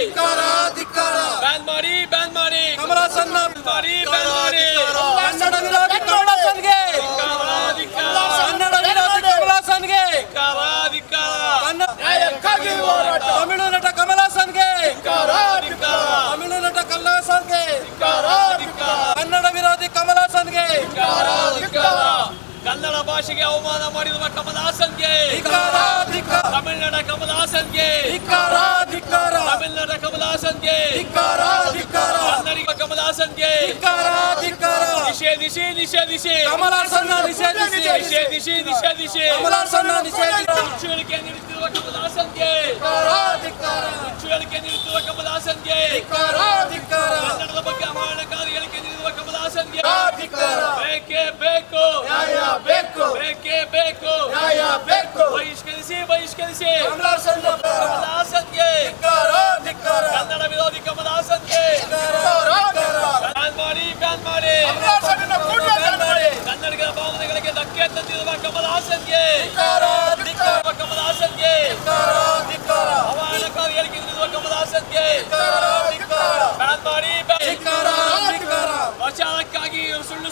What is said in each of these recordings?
ಧಿಕ್ಕಾರ ಧಿಕ್ಕಾರ. ಬ್ಯಾನ್ ಮಾಡಿ ಬ್ಯಾನ್ ಮಾಡಿ. ಬ್ಯಾನ್ ಮಾಡಿ ಕನ್ನಡ ವಿರೋಧಿ ಕಮಲಾಸನ್ಗೆ ಕನ್ನಡ ವಿರೋಧಿ ಕಮಲಾಸನ್ಗೆ ಕನ್ನ- ತಮಿಳು ನಟ ಕಮಲಾಸನ್ಗೆ ತಮಿಳು ನಟ ಕಮಲಾಸನ್ಗೆ ಕನ್ನಡ ವಿರೋಧಿ ಕಮಲಾಸನ್ಗೆ ಕನ್ನಡ ಭಾಷೆಗೆ ಅವಮಾನ ಮಾಡಿರುವ ಕಮಲ ಹಾಸನ್ಗೆ ತಮಿಳ್ನಾಡ ಕಮಲ್ ಹಾಸನ್ಗೆ ತಮಿಳ್ನಾಡ ಕಮಲ್ ಹಾಸನ್ಗೆ ಧಿಕ್ಕಾರ ಧಿಕ್ಕಾರ. ಕನ್ನಡಿಗ ಕಮಲ್ ಹಾಸನ್ಗೆ ಧಿಕ್ಕಾರ ಧಿಕ್ಕಾರ. ನಿಷೇಧಿಸಿ ನಿಷೇಧಿಸಿ. ಕಮಲಾಸನ್ನ ನಿಷೇಧಿಸಿ. ನಿಷೇಧಿಸಿ. ನಿಷೇಧಿಸಿ ಕಮಲಾಸನ್ನ ನಿಷೇಧಿಸಿ. ಹುಚ್ಚುಳಿಕೆ ನೀಡುತ್ತಿರುವ ಕಮಲ್ ಹಾಸನ್ಗೆ ಧಿಕ್ಕಾರ. ಹುಚ್ಚುಳಿಕೆ ನೀಡುತ್ತಿರುವ ಕಮಲ್ ಹಾಸನ್ಗೆ ಧಿಕ್ಕಾರ ಧಿಕ್ಕಾರ. ಕನ್ನಡದ ಬಗ್ಗೆ ಅವಮಾನಕಾರಿ ಹೇಳಿಕೆ ನೀಡಿರುವ ಕಮಲಾಸನ್ಗೆ. ಧಿಕ್ಕಾರ. ಬೇಕೇ ಬೇಕು. ನ್ಯಾಯ ಬೇಕು. ಬೇಕೇ ಬೇಕು. ನ್ಯಾಯ ಬೇಕು. ಬಹಿಷ್ಕರಿಸಿ ಬಹಿಷ್ಕರಿಸಿ. ಕಮಲಾಸನ್ನ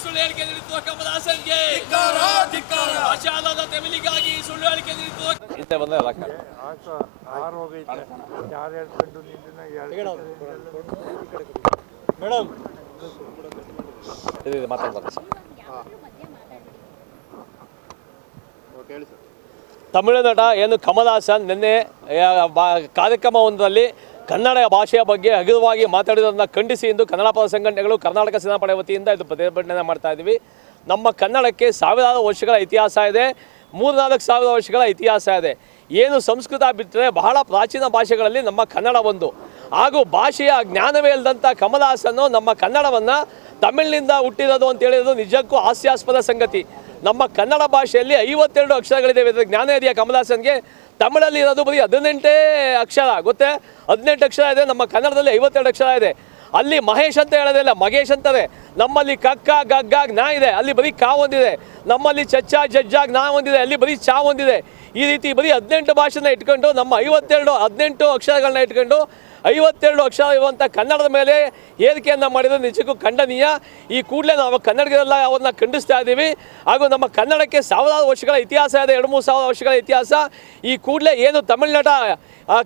ಸುಳ್ಳು ಹೇಳಿಕೆ ನೀಡಿದ್ದು ಕಮಲ್ ಹಾಸನ್ಗೆ ಧಿಕ್ಕಾರ ಧಿಕ್ಕಾರ. ಪ್ರಚಾರದ ತೆಮಿಲಿಗಾಗಿ ಸುಳ್ಳು ಹೇಳಿಕೆ ನೀಡಿದ್ದು ಇಂತೆ ಬಂದ ಮಾತಾಡ್ತಾರೆ ಸರ್. ತಮಿಳು ನಟ ಏನು ಕಮಲ್ ಹಾಸನ್ ನಿನ್ನೆ ಕಾರ್ಯಕ್ರಮ ಒಂದರಲ್ಲಿ ಕಾರ್ಯಕ್ರಮವೊಂದರಲ್ಲಿ ಕನ್ನಡ ಭಾಷೆಯ ಬಗ್ಗೆ ಹಗುರವಾಗಿ ಮಾತಾಡಿರೋದನ್ನ ಖಂಡಿಸಿ ಎಂದು ಕನ್ನಡ ಪದ ಸಂಘಟನೆಗಳು ಕರ್ನಾಟಕ ಸೇನಾಪಡೆ ವತಿಯಿಂದ ಇದು ಪ್ರತಿಭಟನೆ ಮಾಡ್ತಾ ಇದ್ದೀವಿ. ನಮ್ಮ ಕನ್ನಡಕ್ಕೆ ಸಾವಿರಾರು ವರ್ಷಗಳ ಇತಿಹಾಸ ಇದೆ. ಮೂರ್ನಾಲ್ಕು ಸಾವಿರ ವರ್ಷಗಳ ಇತಿಹಾಸ ಇದೆ. ಏನು ಸಂಸ್ಕೃತ ಬಿಟ್ಟರೆ ಬಹಳ ಪ್ರಾಚೀನ ಭಾಷೆಗಳಲ್ಲಿ ನಮ್ಮ ಕನ್ನಡ ಒಂದು. ಹಾಗೂ ಭಾಷೆಯ ಜ್ಞಾನವೇ ಇಲ್ಲದಂಥ ಕಮಲಹಾಸನ್ನು ನಮ್ಮ ಕನ್ನಡವನ್ನು ತಮಿಳಿನಿಂದ ಹುಟ್ಟಿರೋದು ಅಂತ ಹೇಳಿರೋದು ನಿಜಕ್ಕೂ ಹಾಸ್ಯಾಸ್ಪದ ಸಂಗತಿ. ನಮ್ಮ ಕನ್ನಡ ಭಾಷೆಯಲ್ಲಿ ಐವತ್ತೆರಡು ಅಕ್ಷರಗಳಿದ್ದಾವೆ ಜ್ಞಾನ ಇದೆಯಾ ಕಮಲಾಸನ್ಗೆ. ತಮಿಳಲ್ಲಿ ಇರೋದು ಬರೀ ಹದಿನೆಂಟೇ ಅಕ್ಷರ, ಗೊತ್ತೇ? ಹದಿನೆಂಟು ಅಕ್ಷರ ಇದೆ, ನಮ್ಮ ಕನ್ನಡದಲ್ಲಿ ಐವತ್ತೆರಡು ಅಕ್ಷರ ಇದೆ. ಅಲ್ಲಿ ಮಹೇಶ್ ಅಂತ ಹೇಳೋದಿಲ್ಲ ಮಗೇಶ್ ಅಂತಾರೆ ನಮ್ಮಲ್ಲಿ ಕಕ್ಕ, ಗಗ್ಗ, ಜ್ಞಾ ಇದೆ, ಅಲ್ಲಿ ಬರೀ ಕಾ ಒಂದಿದೆ. ನಮ್ಮಲ್ಲಿ ಚಚ್ಚ, ಜಜ್ಜ, ಜ್ಞಾ ಒಂದಿದೆ, ಅಲ್ಲಿ ಬರೀ ಚಾ ಒಂದಿದೆ. ಈ ರೀತಿ ಬರೀ ಹದಿನೆಂಟು ಭಾಷೆನ ಇಟ್ಕೊಂಡು, ನಮ್ಮ ಐವತ್ತೆರಡು ಹದಿನೆಂಟು ಅಕ್ಷರಗಳನ್ನ ಇಟ್ಕೊಂಡು ಐವತ್ತೆರಡು ಅಕ್ಷರ ಇರುವಂಥ ಕನ್ನಡದ ಮೇಲೆ ಏರಿಕೆಯನ್ನು ಮಾಡಿದ್ರೆ ನಿಜಕ್ಕೂ ಖಂಡನೀಯ. ಈ ಕೂಡಲೇ ನಾವು ಕನ್ನಡಿಗರೆಲ್ಲ ಅವನ್ನ ಖಂಡಿಸ್ತಾ ಇದ್ದೀವಿ. ಹಾಗೂ ನಮ್ಮ ಕನ್ನಡಕ್ಕೆ ಸಾವಿರಾರು ವರ್ಷಗಳ ಇತಿಹಾಸ ಇದೆ ಎರಡು ಮೂರು ಸಾವಿರ ವರ್ಷಗಳ ಇತಿಹಾಸ. ಈ ಕೂಡಲೇ ಏನು ತಮಿಳ್ನಾಡ ಆ,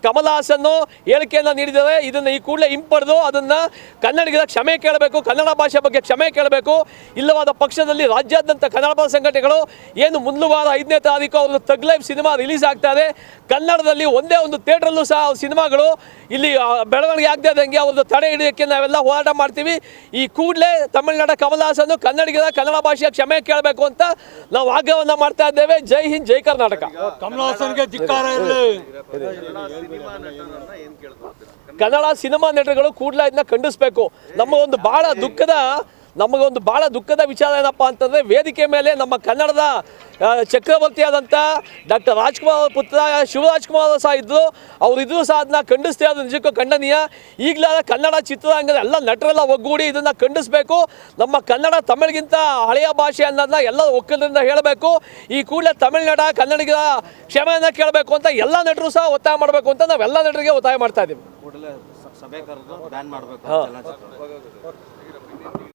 ಕಮಲ್ ಹಾಸನ್ನು ಹೇಳಿಕೆಯನ್ನು ನೀಡಿದ್ದಾರೆ ಇದನ್ನು ಈ ಕೂಡಲೇ ಹಿಂಪಡೆದು ಅದನ್ನು ಕನ್ನಡಿಗರ ಕ್ಷಮೆ ಕೇಳಬೇಕು ಕನ್ನಡ ಭಾಷೆ ಬಗ್ಗೆ ಕ್ಷಮೆ ಕೇಳಬೇಕು. ಇಲ್ಲವಾದ ಪಕ್ಷದಲ್ಲಿ ರಾಜ್ಯಾದ್ಯಂತ ಕನ್ನಡ ಪರ ಸಂಘಟನೆಗಳು ಏನು ಮುಂದಿನ ವಾರ ಐದನೇ ತಾರೀಕು ಅವರು ತಗ್ ಲೈಫ್ ಸಿನಿಮಾ ರಿಲೀಸ್ ಆಗ್ತಾ ಇದೆ. ಕನ್ನಡದಲ್ಲಿ ಒಂದೇ ಒಂದು ಥಿಯೇಟ್ರಲ್ಲೂ ಸಹ ಸಿನಿಮಾಗಳು ಇಲ್ಲಿ ಬೆಳವಣಿಗೆ ಆಗದೆ ಇದ್ದಂಗೆ ಅವರು ತಡೆ ಹಿಡಿಯೋಕ್ಕೆ ನಾವೆಲ್ಲ ಹೋರಾಟ ಮಾಡ್ತೀವಿ. ಈ ಕೂಡಲೇ ತಮಿಳುನಾಡ ಕಮಲ್ ಹಾಸನ್ನು ಕನ್ನಡಿಗರ ಕನ್ನಡ ಭಾಷೆಯ ಕ್ಷಮೆ ಕೇಳಬೇಕು ಅಂತ ನಾವು ಆಗ್ರಹವನ್ನು ಮಾಡ್ತಾ ಇದ್ದೇವೆ. ಜೈ ಹಿಂದ್ ಜೈ ಕರ್ನಾಟಕ. ಧಿಕ್ಕಾರ ಇರಲಿ. ಕನ್ನಡ ಸಿನಿಮಾ ನಟರುಗಳು ಕೂಡಲೇ ಇದನ್ನ ಖಂಡಿಸಬೇಕು. ಒಂದು ಬಹಳ ದುಃಖದ ನಮಗೊಂದು ಬಹಳ ದುಃಖದ ವಿಚಾರ ಏನಪ್ಪ ಅಂತಂದರೆ ವೇದಿಕೆ ಮೇಲೆ ನಮ್ಮ ಕನ್ನಡದ ಚಕ್ರವರ್ತಿಯಾದಂಥ ಡಾಕ್ಟರ್ ರಾಜ್ಕುಮಾರ್ ಅವ್ರ ಪುತ್ರ ಶಿವರಾಜ್ಕುಮಾರ್ ಅವರು ಸಹ ಇದ್ದರು ಅವ್ರು ಇದ್ರೂ ಸಹ ಅದನ್ನ ಖಂಡಿಸ್ತಾ ಅದು ನಿಜಕ್ಕೂ ಖಂಡನೀಯ. ಈಗಲಾದ ಕನ್ನಡ ಚಿತ್ರರಂಗದ ಎಲ್ಲ ನಟರೆಲ್ಲ ಒಗ್ಗೂಡಿ ಇದನ್ನು ಖಂಡಿಸಬೇಕು. ನಮ್ಮ ಕನ್ನಡ ತಮಿಳಿಗಿಂತ ಹಳೆಯ ಭಾಷೆ ಅನ್ನೋದನ್ನ ಎಲ್ಲ ಒಕ್ಕಲಿಂದ ಹೇಳಬೇಕು. ಈ ಕೂಡಲೇ ತಮಿಳುನಾಡ ಕನ್ನಡಿಗರ ಕ್ಷಮೆಯನ್ನು ಕೇಳಬೇಕು ಅಂತ ಎಲ್ಲ ನಟರು ಸಹ ಒತ್ತಾಯ ಮಾಡಬೇಕು ಅಂತ ನಾವೆಲ್ಲ ನಟರಿಗೆ ಒತ್ತಾಯ ಮಾಡ್ತಾ ಇದ್ದೀವಿ.